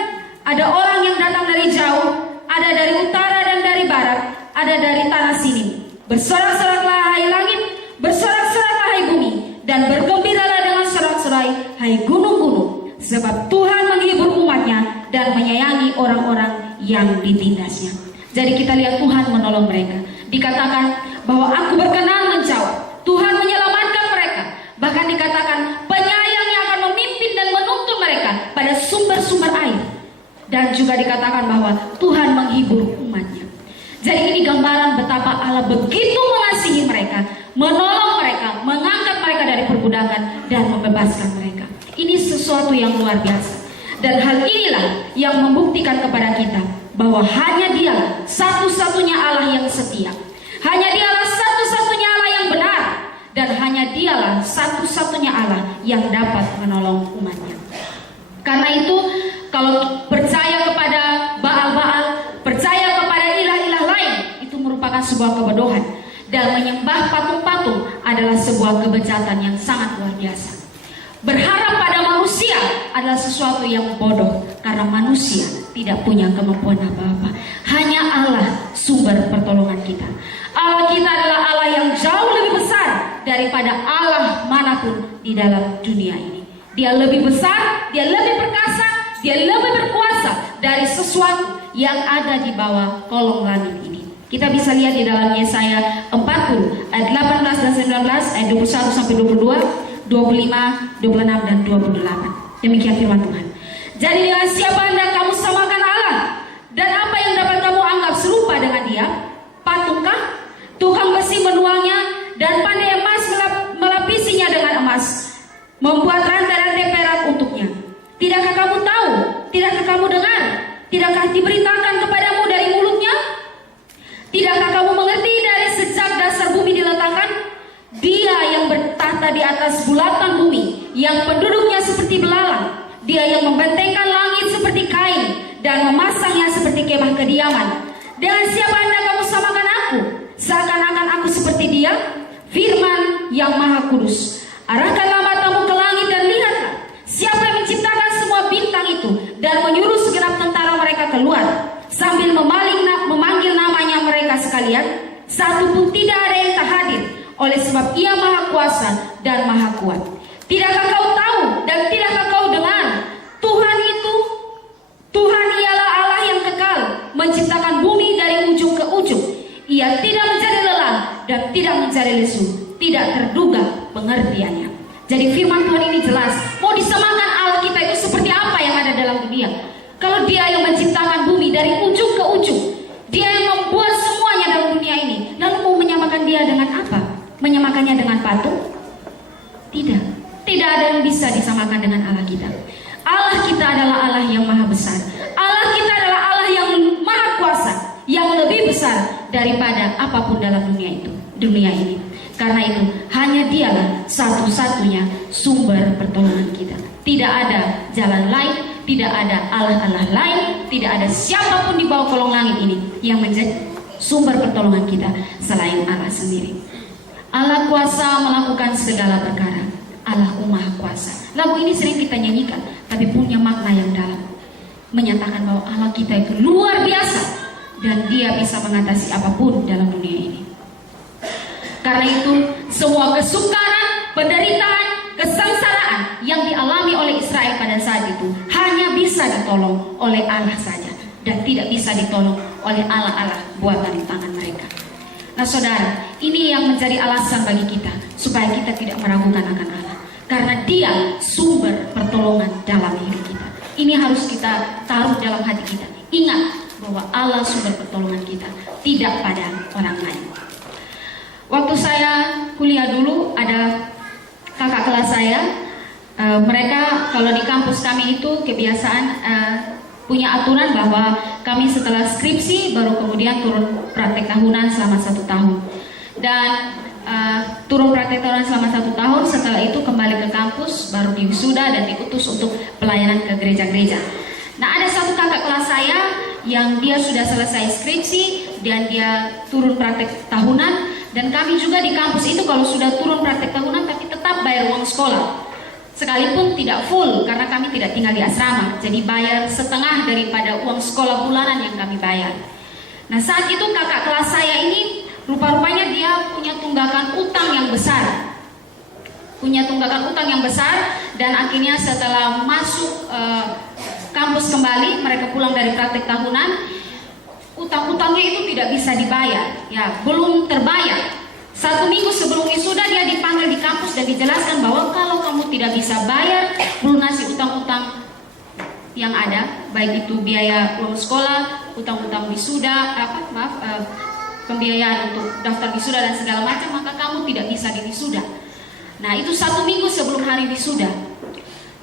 ada orang yang datang dari jauh, ada dari utara dan dari barat, ada dari tanah sini. Bersorak-soraklah hai langit, bersorak-soraklah hai bumi, dan bergembiralah dengan sorak-sorai berlari, hai gunung-gunung, sebab Tuhan menghibur umatnya dan menyayangi orang-orang yang ditindasnya. Jadi kita lihat Tuhan menolong mereka. Dikatakan bahwa aku berkenan menjawab. Tuhan menyelamatkan mereka. Bahkan dikatakan penyayang yang akan memimpin dan menuntun mereka pada sumber-sumber air. Dan juga dikatakan bahwa Tuhan menghibur umatnya. Jadi ini gambaran betapa Allah begitu mengasihi mereka, menolong mereka, mengangkat mereka dari perbudakan dan membebaskan mereka. Ini sesuatu yang luar biasa. Dan hal inilah yang membuktikan kepada kita bahwa hanya Dia satu-satunya Allah yang setia. Hanya Dialah satu-satunya Allah yang benar. Dan hanya Dialah satu-satunya Allah yang dapat menolong umatnya. Karena itu, kalau percaya kepada Baal-Baal, percaya kepada ilah-ilah lain, itu merupakan sebuah kebodohan. Dan menyembah patung-patung adalah sebuah kebejatan yang sangat luar biasa. Berharap pada manusia adalah sesuatu yang bodoh, karena manusia tidak punya kemampuan apa-apa. Hanya Allah sumber pertolongan kita. Allah kita adalah Allah yang jauh lebih besar daripada Allah manapun di dalam dunia ini. Dia lebih besar, Dia lebih perkasa, Dia lebih berkuasa dari sesuatu yang ada di bawah kolong langit ini. Kita bisa lihat di dalam Yesaya 40 ayat 18 dan 19, ayat 21 sampai 22, 25, 26 dan 28. Demikian firman Tuhan. Jadi dengan siapa hendak kamu samakan Allah? Dan apa yang dapat kamu anggap serupa dengan Dia? Patungkah? Tukang besi menuangnya dan pandai emas melapisinya dengan emas, membuat rantai-rantai perak untuknya. Tidakkah kamu tahu? Tidakkah kamu dengar? Tidakkah diberitakan kepadamu dari mulutnya? Tidakkah kamu mengerti dari sejak dasar bumi diletakkan? Dia yang bertahta di atas bulatan bumi, yang penduduknya seperti belalang. Dia yang membentengkan langit seperti kain dan memasangnya seperti kemah kediaman. Dengan siapa hendak kamu samakan aku? Seakan-akan aku seperti Dia? Firman yang Maha Kudus. Arahkanlah matamu ke langit dan lihatlah, siapa yang menciptakan semua bintang itu dan menyuruh segenap tentara mereka keluar, sambil memanggil namanya mereka sekalian. Satu pun tidak ada yang tak hadir, oleh sebab Ia Maha Kuasa dan Maha Kuat. Tidakkah kau tahu dan tidakkah kau dengar? Tuhan ialah Allah yang kekal, menciptakan bumi dari ujung ke ujung. Ia tidak mencari lelah dan tidak mencari lesu, tidak terduga pengertiannya. Jadi firman Tuhan ini jelas. Mau disamakan Allah kita itu seperti apa yang ada dalam dunia? Kalau Dia yang menciptakan bumi dari ujung ke ujung, Dia yang membuat semuanya dalam dunia ini, lalu mau menyamakan Dia dengan apa? Menyamakannya dengan patung? Tidak. Tidak ada yang bisa disamakan dengan Allah kita. Allah kita adalah Allah yang maha besar. Allah kita adalah Allah yang maha kuasa, yang lebih besar daripada apapun dalam dunia ini. Karena itu hanya Dialah satu-satunya sumber pertolongan kita. Tidak ada jalan lain, tidak ada Allah-Allah lain, tidak ada siapapun di bawah kolong langit ini yang menjadi sumber pertolongan kita selain Allah sendiri. Allah kuasa melakukan segala perkara. Allah maha kuasa. Lagu ini sering kita nyanyikan, tapi punya makna yang dalam, menyatakan bahwa Allah kita itu luar biasa dan Dia bisa mengatasi apapun dalam dunia ini. Karena itu semua kesukaran, penderitaan, kesengsaraan yang dialami oleh Israel pada saat itu hanya bisa ditolong oleh Allah saja, dan tidak bisa ditolong oleh Allah-Allah buatan tangan mereka. Nah saudara, ini yang menjadi alasan bagi kita supaya kita tidak meragukan akan Allah, karena Dia sumber pertolongan dalam hidup kita. Ini harus kita taruh dalam hati kita. Ingat bahwa Allah sumber pertolongan kita, tidak pada orang lain. Waktu saya kuliah dulu, ada kakak kelas saya, mereka kalau di kampus kami itu kebiasaan punya aturan bahwa kami setelah skripsi baru kemudian turun praktek tahunan selama 1 tahun. Dan turun praktek tahunan selama 1 tahun, setelah itu kembali ke kampus, baru diwisuda dan diutus untuk pelayanan ke gereja-gereja. Nah, ada satu kakak kelas saya yang dia sudah selesai skripsi dan dia turun praktek tahunan. Dan kami juga di kampus itu kalau sudah turun praktek tahunan tapi tetap bayar uang sekolah, sekalipun tidak full karena kami tidak tinggal di asrama, jadi bayar setengah daripada uang sekolah bulanan yang kami bayar. Nah saat itu kakak kelas saya ini rupa-rupanya dia punya tunggakan utang yang besar, dan akhirnya setelah masuk kampus kembali, mereka pulang dari praktek tahunan, utang-utangnya itu tidak bisa dibayar, ya, belum terbayar. 1 minggu sebelum wisuda dia dipanggil di kampus dan dijelaskan bahwa kalau kamu tidak bisa bayar melunasi utang-utang yang ada, baik itu biaya uang sekolah, utang-utang wisuda, pembiayaan untuk daftar wisuda dan segala macam, maka kamu tidak bisa diwisuda. Nah, itu 1 minggu sebelum hari wisuda.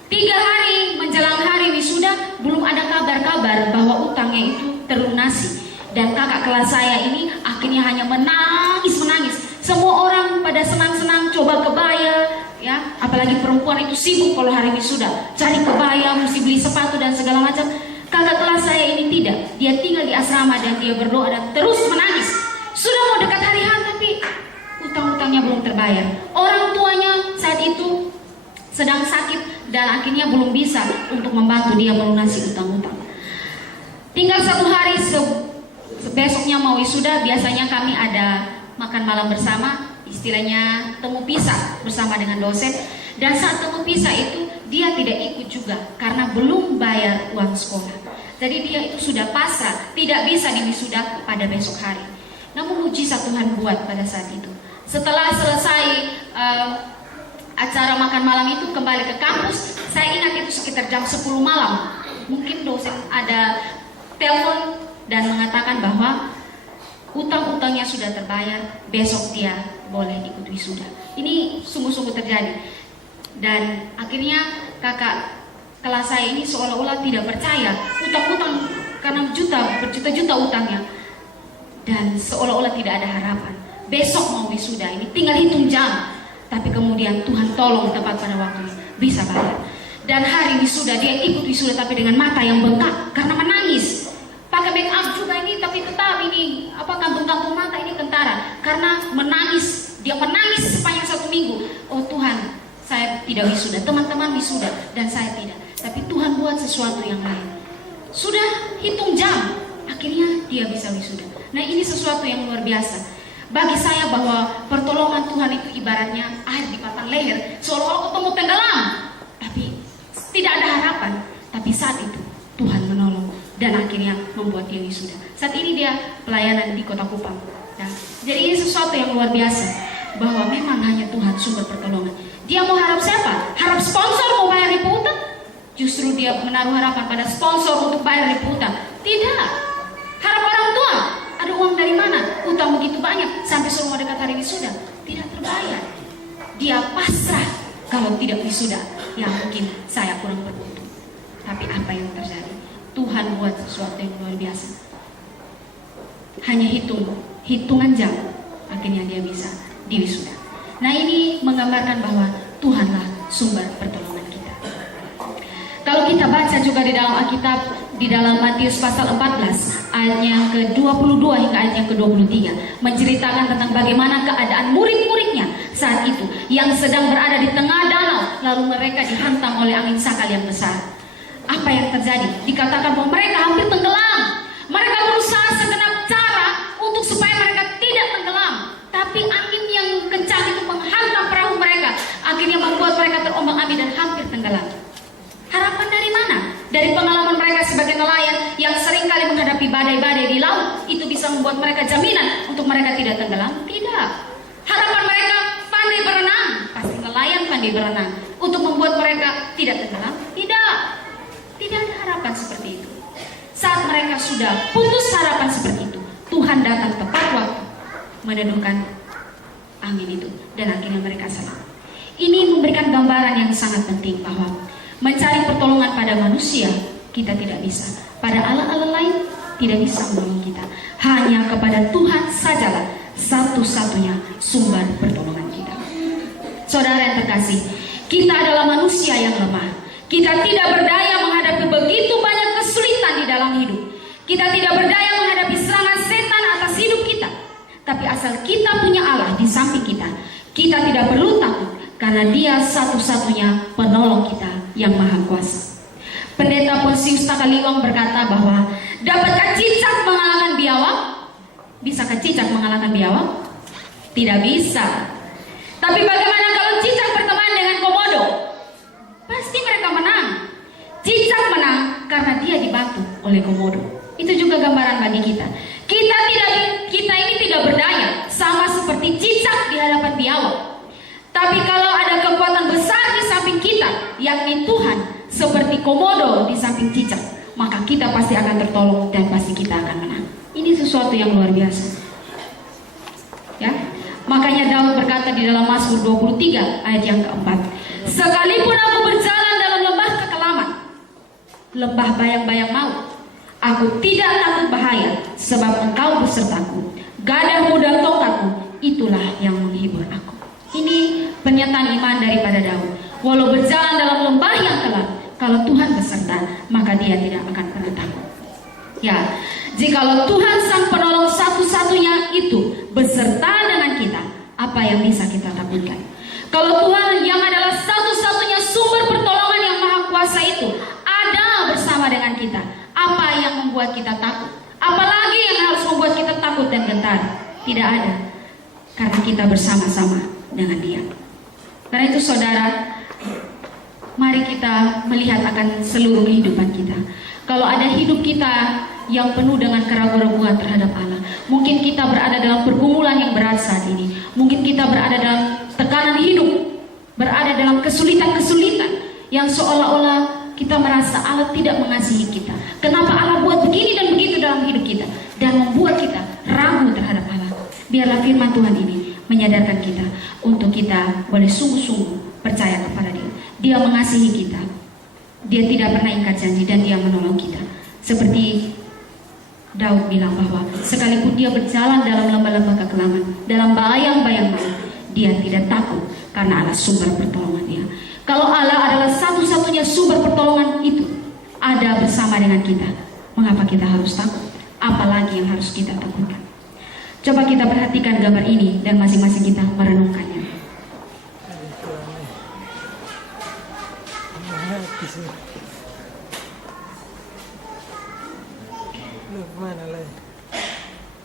3 hari menjelang hari wisuda belum ada kabar-kabar bahwa utangnya itu terlunasi. Dan kakak kelas saya ini akhirnya hanya menangis. Semua orang pada senang-senang coba kebaya, ya, apalagi perempuan itu sibuk kalau hari wisuda, cari kebaya, mesti beli sepatu dan segala macam. Kakak kelas saya ini tidak, dia tinggal di asrama dan dia berdoa dan terus menangis. Sudah mau dekat hari H tapi utang-utangnya belum terbayar. Orang tuanya saat itu sedang sakit dan akhirnya belum bisa untuk membantu dia melunasi utang-utang. Tinggal 1 hari besoknya mau wisuda, biasanya kami ada makan malam bersama, istilahnya temu pisah bersama dengan dosen. Dan saat temu pisah itu dia tidak ikut juga karena belum bayar uang sekolah. Jadi dia itu sudah pasrah, tidak bisa diwisuda pada besok hari. Namun mujizat Tuhan buat pada saat itu. Setelah selesai acara makan malam itu kembali ke kampus, saya ingat itu sekitar jam 10 malam. Mungkin dosen ada telepon dan mengatakan bahwa utang-utangnya sudah terbayar, besok dia boleh ikut wisuda. Ini sungguh-sungguh terjadi. Dan akhirnya kakak kelas saya ini seolah-olah tidak percaya, utang-utang karena berjuta-juta utangnya, dan seolah-olah tidak ada harapan. Besok mau wisuda, ini tinggal hitung jam. Tapi kemudian Tuhan tolong tepat pada waktunya, bisa bayar. Dan hari wisuda dia ikut wisuda tapi dengan mata yang bengkak karena menangis. Pakai make up juga ini, tapi tetap ini kantung-kantung mata ini kentara karena menangis. Dia menangis sepanjang 1 minggu. Oh Tuhan, saya tidak wisuda, teman-teman wisuda dan saya tidak. Tapi Tuhan buat sesuatu yang lain. Sudah hitung jam, akhirnya dia bisa wisuda. Nah, ini sesuatu yang luar biasa. Bagi saya bahwa pertolongan Tuhan itu ibaratnya air di batang leher, seolah-olah ketemu tenggelam, tapi tidak ada harapan. Tapi saat itu Tuhan menolong dan akhirnya membuat dia wisuda. Saat ini dia pelayanan di Kota Kupang. Nah, jadi ini sesuatu yang luar biasa, bahwa memang hanya Tuhan sumber pertolongan. Dia mau harap siapa? Harap sponsor mau bayar ribu utang? Justru dia menaruh harapan pada sponsor untuk bayar ribu utang. Tidak. Harap orang tua, ada uang dari mana? Utang begitu banyak sampai suruh mau dekat hari wisuda, tidak terbayar. Dia pasrah kalau tidak wisuda. Ya mungkin saya kurang beruntung. Tapi apa yang terjadi? Tuhan buat sesuatu yang luar biasa. Hanya hitungan jam, akhirnya dia bisa diwisuda. Nah, ini menggambarkan bahwa Tuhanlah sumber pertolongan kita. Kalau kita baca juga di dalam Alkitab, di dalam Matius pasal 14 ayat yang ke-22 hingga ayat yang ke-23, menceritakan tentang bagaimana keadaan murid-muridnya saat itu yang sedang berada di tengah danau, lalu mereka dihantam oleh angin sakal yang besar. Apa yang terjadi? Dikatakan bahwa mereka hampir tenggelam. Mereka berusaha segenap cara untuk supaya mereka tidak tenggelam, tapi angin yang kencang itu menghantam perahu mereka, akhirnya membuat mereka terombang-ambing dan hampir tenggelam. Harapan dari mana? Dari pengalaman mereka sebagai nelayan yang seringkali menghadapi badai-badai di laut, itu bisa membuat mereka jaminan untuk mereka tidak tenggelam? Tidak. Harapan mereka pandai berenang, pasti nelayan pandai berenang, untuk membuat mereka tidak tenggelam? Tidak. Tidak ada harapan seperti itu. Saat mereka sudah putus harapan seperti itu, Tuhan datang tepat waktu meneduhkan angin itu dan akhirnya mereka selamat. Ini memberikan gambaran yang sangat penting bahwa mencari pertolongan pada manusia kita tidak bisa, pada Allah-Allah lain tidak bisa menolong kita. Hanya kepada Tuhan sajalah satu-satunya sumber pertolongan kita. Saudara yang terkasih, kita adalah manusia yang lemah. Kita tidak berdaya menghadapi begitu banyak kesulitan di dalam hidup. Kita tidak berdaya menghadapi serangan setan atas hidup kita. Tapi asal kita punya Allah di samping kita, kita tidak perlu takut karena Dia satu-satunya penolong kita yang maha kuasa. Pendeta Ponsius Takaliwang berkata bahwa dapatkah cicak mengalahkan biawak? Bisakah cicak mengalahkan biawak? Tidak bisa. Tapi bagaimana kalau cicak berteman dengan komodo? oleh komodo. Itu juga gambaran bagi kita. Kita ini tidak berdaya, sama seperti cicak di hadapan biawak. Tapi kalau ada kekuatan besar di samping kita, yakni Tuhan, seperti komodo di samping cicak, maka kita pasti akan tertolong dan pasti kita akan menang. Ini sesuatu yang luar biasa. Ya, makanya Daud berkata di dalam Mazmur 23 ayat yang keempat, sekalipun aku berjalan dalam lembah kekelaman, lembah bayang-bayang maut, aku tidak takut bahaya, sebab Engkau besertaku. Gadahmu dan tongkatmu, itulah yang menghibur aku. Ini pernyataan iman daripada Daud. Walau berjalan dalam lembah yang gelap, kalau Tuhan beserta, maka dia tidak akan pernah takut. Ya, jikalau Tuhan sang penolong satu-satunya itu beserta dengan kita, apa yang bisa kita takutkan? Kalau Tuhan yang adalah satu-satunya sumber pertolongan yang maha kuasa itu ada bersama dengan kita, apa yang membuat kita takut? Apalagi yang harus membuat kita takut dan gentar? Tidak ada, karena kita bersama-sama dengan Dia. Karena itu saudara, mari kita melihat akan seluruh kehidupan kita. Kalau ada hidup kita yang penuh dengan keraguan-keraguan terhadap Allah, mungkin kita berada dalam pergumulan yang berat saat ini, mungkin kita berada dalam tekanan hidup, berada dalam kesulitan-kesulitan yang seolah-olah kita merasa Allah tidak mengasihi kita. Kenapa Allah buat begini dan begitu dalam hidup kita, dan membuat kita ragu terhadap Allah? Biarlah firman Tuhan ini menyadarkan kita untuk kita boleh sungguh-sungguh percaya kepada Dia. Dia mengasihi kita, Dia tidak pernah ingkar janji, dan Dia menolong kita. Seperti Daud bilang bahwa sekalipun dia berjalan dalam lembah-lembah kekelaman, dalam bayang-bayang maut, dia tidak takut karena Allah sumber pertolongan dia. Kalau Allah adalah satu-satunya sumber pertolongan itu ada bersama dengan kita, mengapa kita harus takut? Apalagi yang harus kita takutkan? Coba kita perhatikan gambar ini dan masing-masing kita merenungkannya.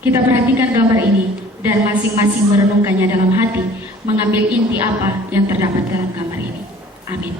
Kita perhatikan gambar ini dan masing-masing merenungkannya dalam hati, mengambil inti apa yang terdapat dalam gambar ini. Amin.